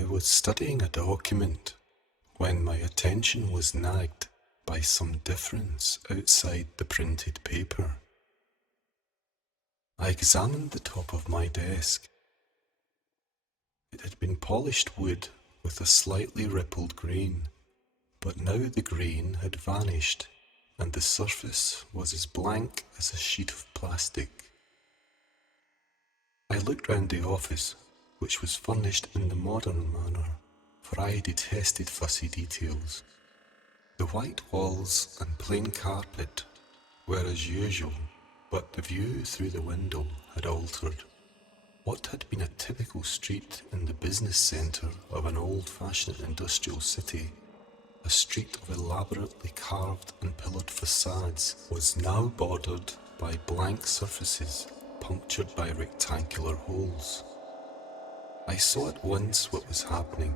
I was studying a document when my attention was nagged by some difference outside the printed paper. I examined the top of my desk. It had been polished wood with a slightly rippled grain, but now the grain had vanished and the surface was as blank as a sheet of plastic. I looked round the office, which was furnished in the modern manner, for I detested fussy details. The white walls and plain carpet were as usual, but the view through the window had altered. What had been a typical street in the business centre of an old-fashioned industrial city, a street of elaborately carved and pillared facades, was now bordered by blank surfaces punctured by rectangular holes. I saw at once what was happening.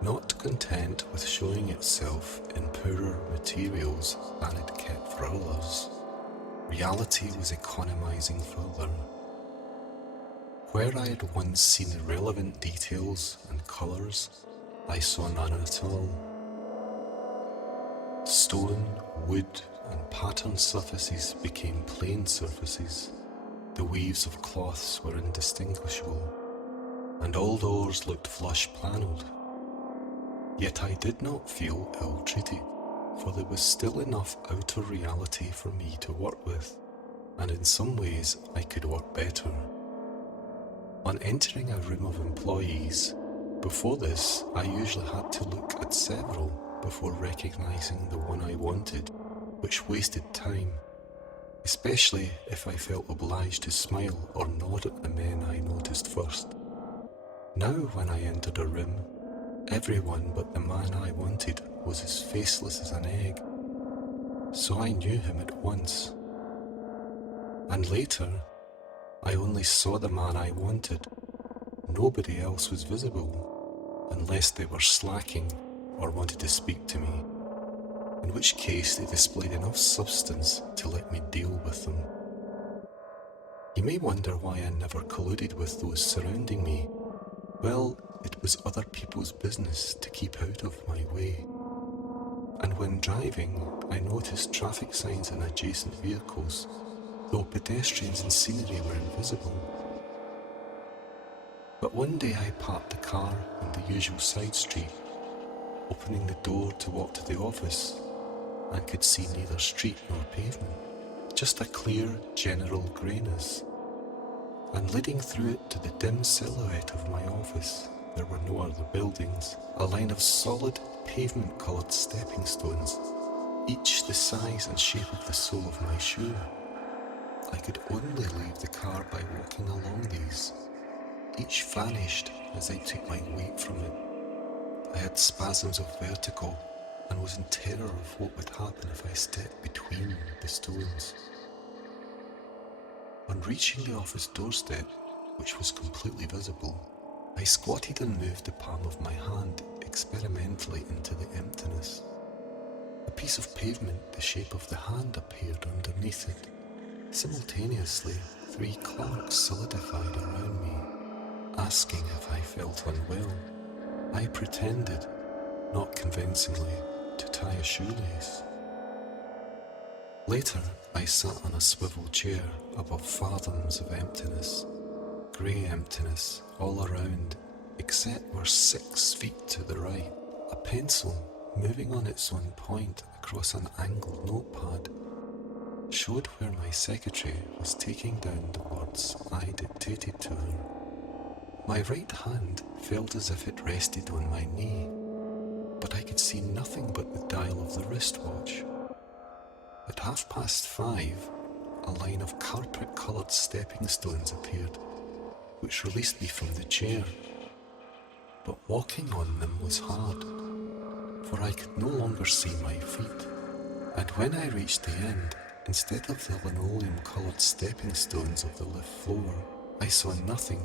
Not content with showing itself in poorer materials than it kept for others, reality was economizing further. Where I had once seen irrelevant details and colours, I saw none at all. Stone, wood, and patterned surfaces became plain surfaces. The weaves of cloths were indistinguishable, and all doors looked flush-panelled. Yet I did not feel ill-treated, for there was still enough outer reality for me to work with, and in some ways I could work better. On entering a room of employees, before this I usually had to look at several before recognising the one I wanted, which wasted time, especially if I felt obliged to smile or nod at the men I noticed first. Now when I entered a room, everyone but the man I wanted was as faceless as an egg, so I knew him at once. And later, I only saw the man I wanted. Nobody else was visible, unless they were slacking or wanted to speak to me, in which case they displayed enough substance to let me deal with them. You may wonder why I never colluded with those surrounding me. Well, it was other people's business to keep out of my way. And when driving, I noticed traffic signs in adjacent vehicles, though pedestrians and scenery were invisible. But one day I parked the car in the usual side street, opening the door to walk to the office, and could see neither street nor pavement, just a clear general greyness. And leading through it to the dim silhouette of my office, there were no other buildings, a line of solid pavement-coloured stepping stones, each the size and shape of the sole of my shoe. I could only leave the car by walking along these. Each vanished as I took my weight from it. I had spasms of vertigo and was in terror of what would happen if I stepped between the stones. On reaching the office doorstep, which was completely visible, I squatted and moved the palm of my hand experimentally into the emptiness. A piece of pavement the shape of the hand appeared underneath it. Simultaneously, 3 clerks solidified around me, asking if I felt unwell. I pretended, not convincingly, to tie a shoelace. Later, I sat on a swivel chair above fathoms of emptiness, grey emptiness all around, except where 6 feet to the right, a pencil moving on its own point across an angled notepad showed where my secretary was taking down the words I dictated to her. My right hand felt as if it rested on my knee, but I could see nothing but the dial of the wristwatch. At 5:30, a line of carpet-coloured stepping stones appeared, which released me from the chair. But walking on them was hard, for I could no longer see my feet, and when I reached the end, instead of the linoleum-coloured stepping stones of the lift floor, I saw nothing.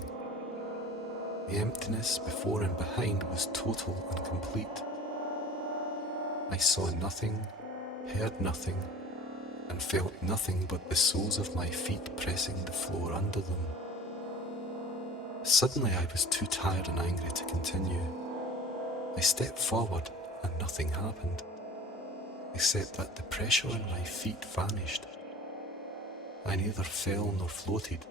The emptiness before and behind was total and complete. I saw nothing, heard nothing, and felt nothing but the soles of my feet pressing the floor under them. Suddenly I was too tired and angry to continue. I stepped forward and nothing happened, except that the pressure on my feet vanished. I neither fell nor floated.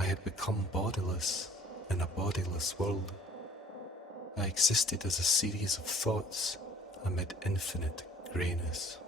I had become bodiless in a bodiless world. I existed as a series of thoughts amid infinite greyness.